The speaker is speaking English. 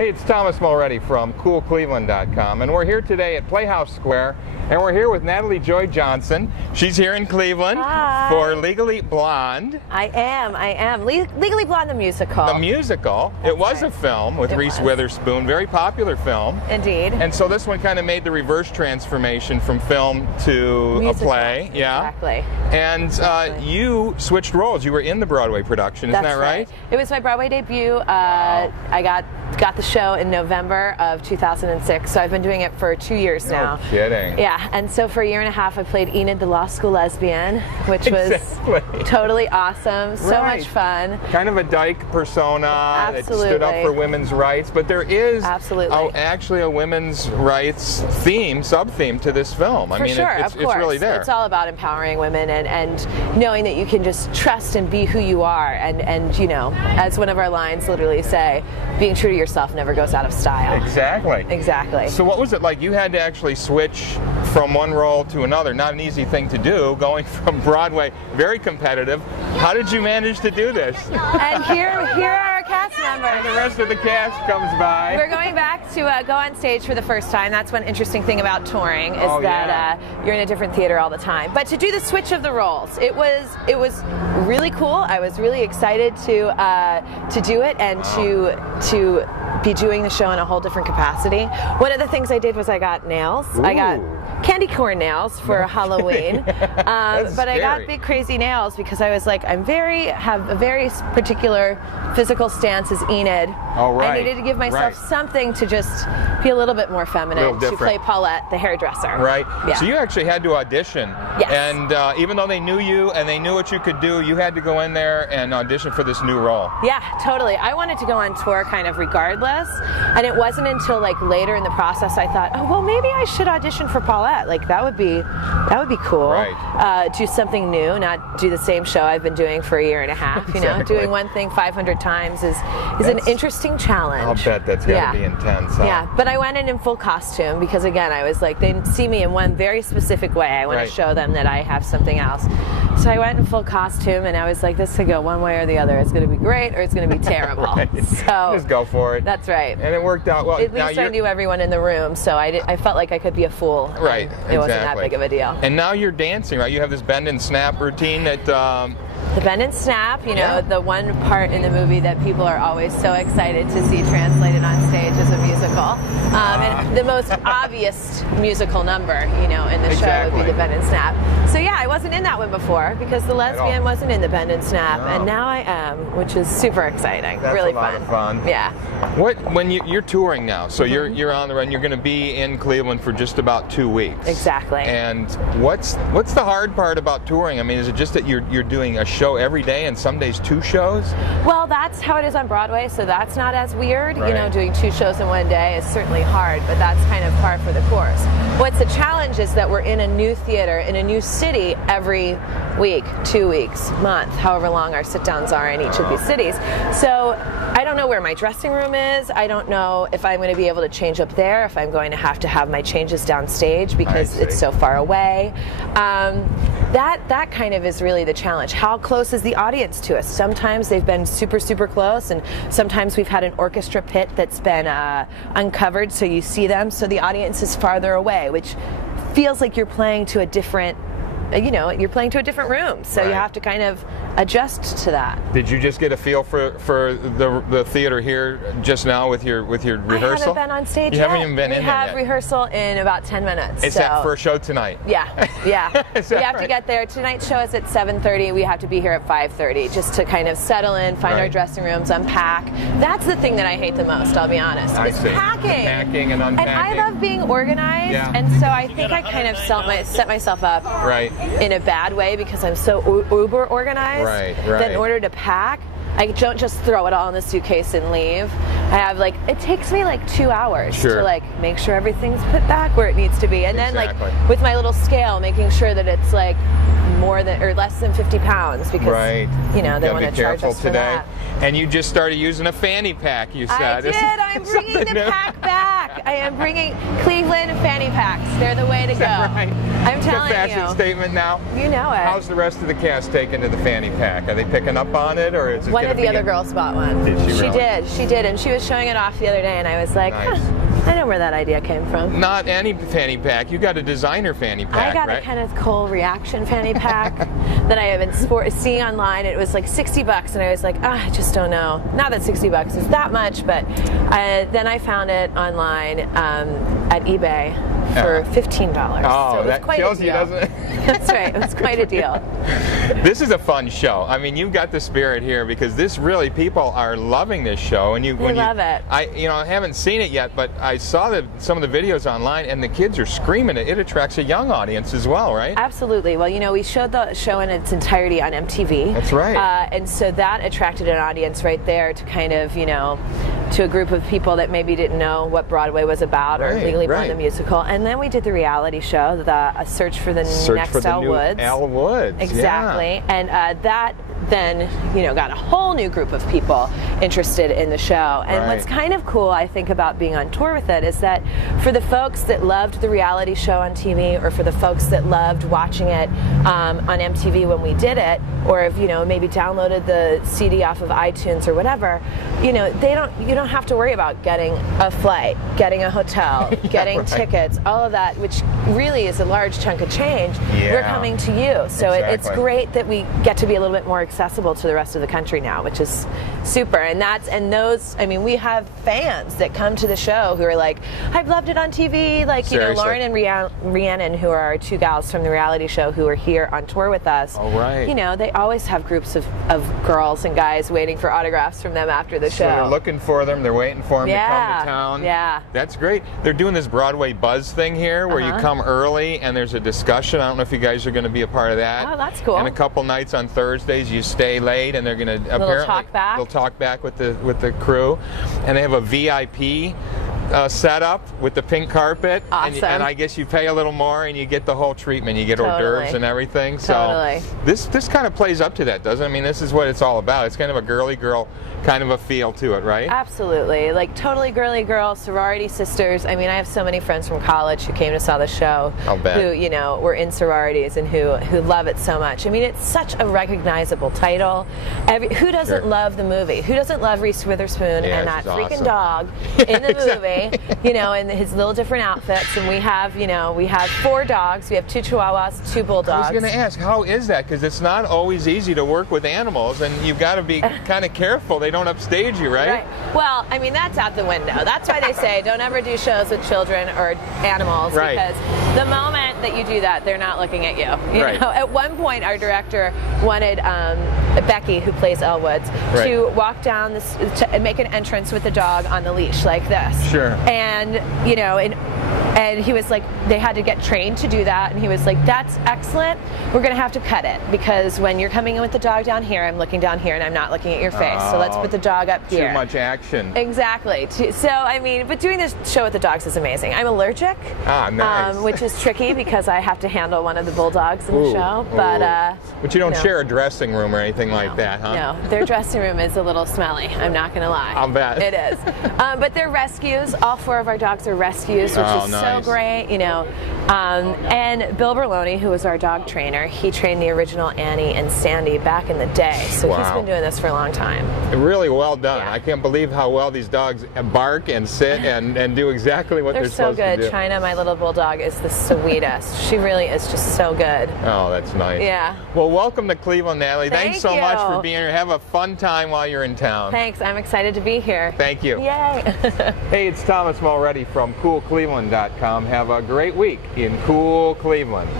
Hey, it's Thomas Mulready from CoolCleveland.com, and we're here today at Playhouse Square, and we're here with Natalie Joy Johnson. She's here in Cleveland. Hi. For Legally Blonde. I am. Legally Blonde, the musical. The musical. It was a film with Reese Witherspoon, very popular film. Indeed. And so this one kind of made the reverse transformation from film to musical. A play. Yeah. Exactly. And you switched roles. You were in the Broadway production, isn't that right? It was my Broadway debut. I got the show in November of 2006, so I've been doing it for 2 years now. No kidding. Yeah, and so for a year and a half I played Enid, the law school lesbian, which was totally awesome, so much fun. Kind of a dyke persona that stood up for women's rights, but there is actually a women's rights theme, sub-theme to this film. I mean, it's really there. It's all about empowering women and knowing that you can just trust and be who you are, and you know, as one of our lines literally say, being true to yourself never goes out of style. Exactly. Exactly. So what was it like? You had to actually switch from one role to another. Not an easy thing to do, going from Broadway, very competitive. How did you manage to do this? And here are our cast members. And the rest of the cast comes by. We're going back to go on stage for the first time. That's one interesting thing about touring, is that you're in a different theater all the time. But to do the switch of the roles, it was really cool. I was really excited to do it and to be doing the show in a whole different capacity. One of the things I did was I got nails. Ooh. I got candy corn nails for Halloween, but I got big crazy nails because I was like, have a very particular physical stance as Enid. Oh, right. I needed to give myself something to just be a little bit more feminine, to play Paulette, the hairdresser. Right. Yeah. So you actually had to audition. Yes. And even though they knew you and they knew what you could do, you had to go in there and audition for this new role. Yeah, totally. I wanted to go on tour kind of regardless, and it wasn't until like later in the process I thought, oh well, maybe I should audition for Paulette. Like that would be cool. Right. Do something new, not do the same show I've been doing for a year and a half. You know, doing one thing 500 times is an interesting challenge. I'll bet that's got to be intense. Huh? Yeah, but I went in full costume because again, I was like, they see me in one very specific way. I want to show them that I have something else. So I went in full costume, and I was like, this could go one way or the other. It's going to be great, or it's going to be terrible. So just go for it. That's right. And it worked out well. At least I knew everyone in the room, so I felt like I could be a fool. Right. It wasn't that big of a deal. And now you're dancing, right? You have this bend and snap routine that. The bend and snap, you know, the one part in the movie that people are always so excited to see translated on stage as a musical. And the most obvious musical number, you know, in the show would be the bend and snap. So yeah, I wasn't in that one before because the lesbian wasn't in the bend and snap, and now I am, which is super exciting. That's really a lot of fun. Yeah. When you're touring now, so you're on the run. You're going to be in Cleveland for just about 2 weeks. Exactly. And what's the hard part about touring? I mean, is it just that you're doing a show every day and some days 2 shows? Well, that's how it is on Broadway, so that's not as weird. You know, doing 2 shows in one day is certainly hard, but that's kind of par for the course. What's the challenge is that we're in a new theater, in a new city every week, 2 weeks, month, however long our sit-downs are in each of these cities. So I don't know where my dressing room is. I don't know if I'm going to be able to change up there, if I'm going to have my changes downstage because it's so far away. That kind of is really the challenge. How close is the audience to us? Sometimes they've been super, super close, and sometimes we've had an orchestra pit that's been uncovered so you see them, so the audience is farther away, which feels like you're playing to a different, you're playing to a different room, so you have to kind of adjust to that. Did you just get a feel for the theater here just now with your rehearsal? I haven't been on stage yet. You haven't even been in there yet. We have rehearsal in about 10 minutes. It's that first show tonight. Yeah. We have to get there. Tonight's show is at 7:30. We have to be here at 5:30 just to kind of settle in, find our dressing rooms, unpack. That's the thing that I hate the most, I'll be honest. It's packing. Packing and unpacking. And I love being organized, and so I think I kind of set myself up in a bad way because I'm so uber organized. That in order to pack, I don't just throw it all in the suitcase and leave. I have it takes me 2 hours to make sure everything's put back where it needs to be, and then with my little scale, making sure that it's more than or less than 50 pounds because they want to charge us for that. And you just started using a fanny pack, you said. I did. I'm bringing the pack back. I am bringing Cleveland fanny packs. They're the way to go. Right? I'm telling you. It's a fashion statement now. You know it. How's the rest of the cast taking to the fanny pack? Are they picking up on it, or is it one of the other girls bought one? Did she really? She did, and she was showing it off the other day, and I was like, nice. I know where that idea came from. Not any fanny pack. You got a designer fanny pack, I got right? a Kenneth Cole reaction fanny pack that I have been seeing online. It was like $60, and I was like, I just don't know. Not that $60 is that much, but then I found it online at eBay for $15. Oh, so it was that quite kills a you, deal. doesn't it? That's right. It was quite a deal. This is a fun show. I mean, you've got the spirit here because this really, people are loving this show, and I love it. I haven't seen it yet, but I saw some of the videos online, and the kids are screaming it. It attracts a young audience as well, right? Absolutely. Well, we showed the show in its entirety on MTV. That's right. And so that attracted an audience right there to kind of, to a group of people that maybe didn't know what Broadway was about or Legally Blonde the musical. And then we did the reality show, A Search for the Next Elle Woods. Elle Woods. Exactly. Yeah. And that then, got a whole new group of people interested in the show. And what's kind of cool, I think, about being on tour with it is that for the folks that loved the reality show on TV, or for the folks that loved watching it on MTV when we did it, or if maybe downloaded the CD off of iTunes or whatever, you don't have to worry about getting a flight, getting a hotel, getting tickets, all of that, which really is a large chunk of change. Yeah. We're coming to you, so it's great that we get to be a little bit more accessible to the rest of the country now, which is super. And those, I mean, we have fans that come to the show who are like, I've loved it on TV, like Lauren and Rhiannon, who are our two gals from the reality show who are here on tour with us. Oh, right. They always have groups of girls and guys waiting for autographs from them after the show. So they're looking for them, they're waiting for them to come to town. Yeah. That's great. They're doing this Broadway buzz thing here where you come early and there's a discussion. I don't know if you guys are going to be a part of that. Oh, that's cool. And a couple nights on Thursdays you stay late and they're going to apparently they'll talk back with the crew, and they have a VIP setup with the pink carpet. Awesome. And I guess you pay a little more and you get the whole treatment. You get hors d'oeuvres and everything. Totally. So this kind of plays up to that, doesn't it? I mean, this is what it's all about. It's kind of a girly girl kind of a feel to it, right? Absolutely. Like totally girly girl, sorority sisters. I mean, I have so many friends from college who came to saw the show who, were in sororities and who love it so much. I mean, it's such a recognizable title. Who doesn't love the movie? Who doesn't love Reese Witherspoon and that freaking dog in the movie, in his little different outfits? And we have 4 dogs. We have 2 Chihuahuas, 2 Bulldogs. I was going to ask, how is that? Because it's not always easy to work with animals, and you've got to be kind of careful. They don't upstage you, right? Well, I mean, that's out the window. That's why they say don't ever do shows with children or animals, because the moment that you do that, they're not looking at you. You know? At one point, our director wanted Becky, who plays Elle Woods, to walk down this, to make an entrance with the dog on the leash like this. Sure. And and he was like, they had to get trained to do that, and he was like, that's excellent. We're going to have to cut it, because when you're coming in with the dog down here, I'm looking down here and I'm not looking at your face. So let's put the dog up here. Too much action. Exactly. So, I mean, but doing this show with the dogs is amazing. I'm allergic, nice. Which is tricky because I have to handle one of the bulldogs in the show. But you don't share a dressing room or anything like that, huh? No, their dressing room is a little smelly. I'm not going to lie. I'll bet. It is. But they're rescues. All 4 of our dogs are rescues, which is so great, And Bill Berloni, who was our dog trainer, he trained the original Annie and Sandy back in the day. So he's been doing this for a long time. Really well done. I can't believe how well these dogs bark and sit and do exactly what they're supposed to do. They're so good. China, my little bulldog, is the sweetest. She really is just so good. Oh, that's nice. Yeah. Well, welcome to Cleveland, Natalie. Thanks so much for being here. Have a fun time while you're in town. Thanks. I'm excited to be here. Thank you. Yay. Hey, it's Thomas Mulready from CoolCleveland.com. Have a great week in Cool Cleveland.